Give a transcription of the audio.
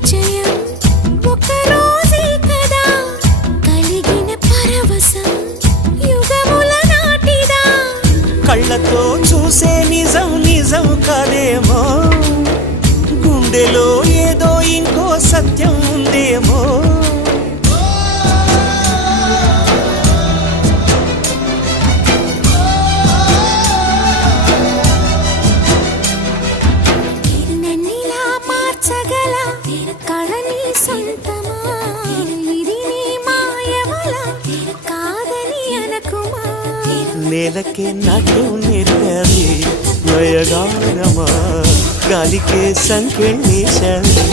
పరిచయం ఒక రోజే కదా కలిగిన పరవశం యుగముల నాటిదా కళ్ళతో చూసే నిజం నిజం కాదేమో గుండెలో ఏదో ఇంకో సత్యం ఉందేమో నన్నిలా మార్చగల కళని సొంతమా ఇది నీ మాయవల కాదని అనకుమా నేలకే నాటు నేర్పది నయగానమా గాలికే సంకెళ్ళేశావే